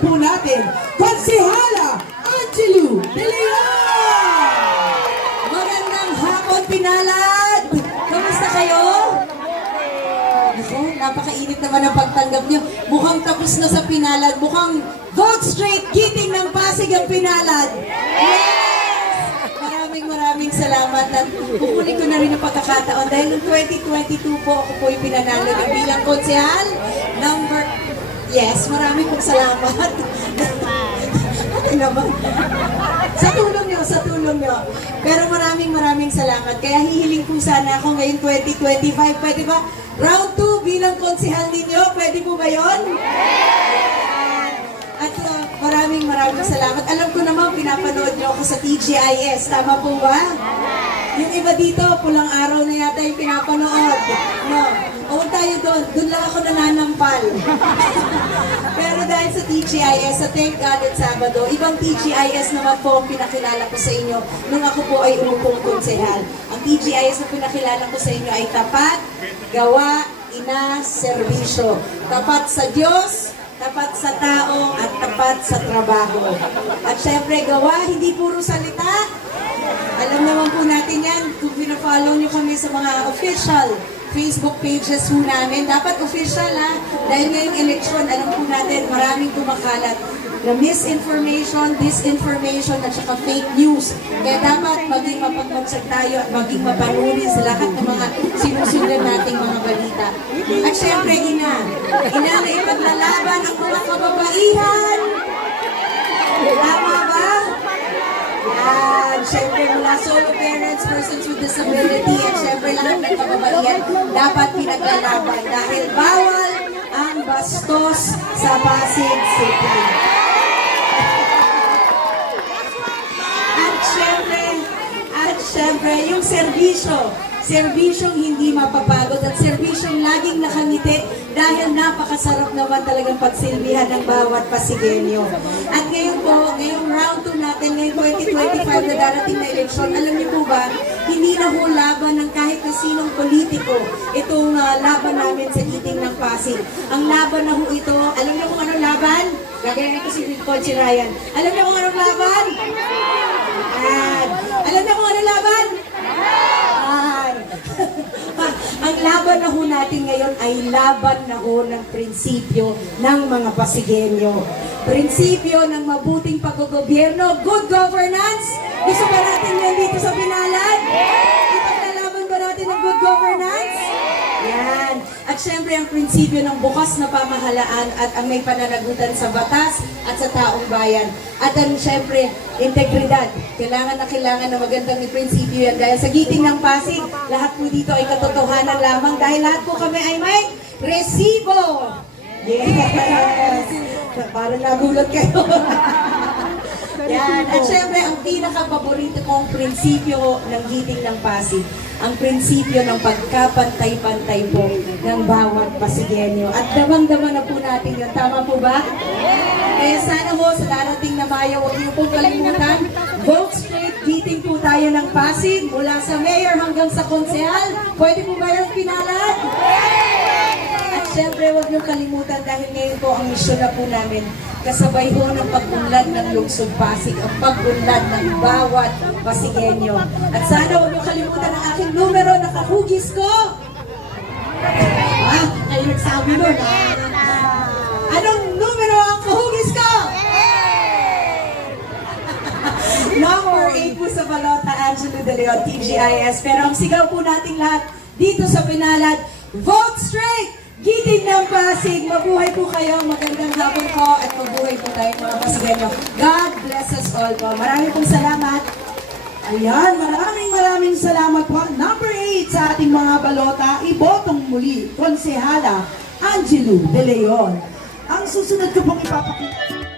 po natin, Konsehala Angelo De Leon! Magandang hapon, Pinalad! Kamusta kayo? Ako, napakainit naman ang pagtanggap niyo. Mukhang tapos na sa Pinalad. Mukhang Vote Straight Giting ng Pasig ang Pinalad. Yes! Maraming maraming salamat at kukunin ko na rin ang pagkakataon dahil noong 2022 po ako po yung pinanalo na bilang konsehal. Number... Yes, maraming pong salamat. Ano naman? Sa tulong nyo, sa tulong nyo. Pero maraming maraming salamat. Kaya hihiling po sana ako ngayon 2025. Pwede ba? Round 2 bilang konsehal ninyo. Pwede po ba yun? At uh, maraming maraming salamat. Alam ko naman, pinapanood nyo ako sa TGIS. Tama po ba? Yung iba dito, pulang araw na yata yung pinapanood. No. O tayo doon. Doon lang ako nananampal. Pero dahil sa TGIS, sa Thank God at Sabado, ibang TGIS naman po ang pinakilala ko sa inyo nung ako po ay umupong konsehal. Ang TGIS na pinakilala ko sa inyo ay tapat, gawa, ina, serbisyo. Tapat sa Diyos, tapat sa tao, at tapat sa trabaho. At syempre, gawa, hindi puro salita. Alam naman po natin yan, kung pinafollow nyo kami sa mga official Facebook pages po namin. Dapat official ha, dahil ngayong eleksyon, alam po natin, maraming kumakalat na misinformation, disinformation, at saka fake news. Kaya dapat maging mapagmagsag tayo at maging mapanuri sa lahat ng mga sinusundan nating mga balita. At syempre, ina, ina na ipaglalaban ang mga. Ng kababaihan dapat pinaglalaban dahil bawal ang bastos sa Pasig City. At syempre, at syempre, yung serbisyo, serbisyong hindi mapapagod at serbisyong laging nakangiti dahil napakasarap naman talagang pagsilbihan ng bawat Pasigenyo. At ngayon po, ngayong round 2 natin, ngayong 2025 na darating na eleksyon, alam niyo po ba, hindi na ho laban ng kahit sinong politiko itong ah, laban namin sa iting ng Pasig. Ang laban na ho ito, alam niyo kung anong laban? Gagayan ko si si Ryan. Alam niyo kung anong laban? Yan. Alam niyo kung anong laban? Yan. Ang laban na ho natin ngayon ay laban na ho ng prinsipyo ng mga Pasigenyo. Prinsipyo ng mabuting paggogobyerno, good governance. Gusto ba natin yan dito sa Binalad? Ipaglalaban ba natin ng good governance? Yan. At syempre ang prinsipyo ng bukas na pamahalaan at ang may pananagutan sa batas at sa taong bayan. At ang syempre, integridad. Kailangan na kailangan na magandang prinsipyo yan. Dahil sa giting ng Pasig, lahat po dito ay katotohanan lamang dahil lahat po kami ay may resibo. Yes! Parang nagulat kayo. Yan. At syempre, ang pinaka-paborito kong prinsipyo ng giting ng Pasig, ang prinsipyo ng pagkapantay-pantay po ng bawat Pasigenyo. At damang-dama na po natin yun. Tama po ba? Kaya sana po sa darating na Mayo, huwag niyo pong kalimutan, vote straight, giting po tayo ng Pasig, mula sa mayor hanggang sa konsehal. Pwede po ba yung pinalad? At syempre, huwag niyong kalimutan dahil ngayon po ang misyon na po namin, kasabay ho ng pag-unlad ng lungsod Pasig, ang pag-unlad ng bawat Pasigenyo. At sana huwag niyong kalimutan ang aking numero, nakahugis ko. Ah, ay nagsabi nun. Anong numero ang kahugis ko? Number 8 po sa balota, Angelo De Leon, TGIS. Pero ang sigaw po nating lahat dito sa Pinalad, Vote Straight! Giting ng Pasig! Mabuhay po kayo, magandang hapon po, at mabuhay po tayo mga Pasigenyo. God bless us all po. Maraming pong salamat. Ayan, maraming maraming salamat po. Number 8 sa ating mga balota, ibotong muli, Konsehala Angelo De Leon. Ang susunod ko pong ipapakita.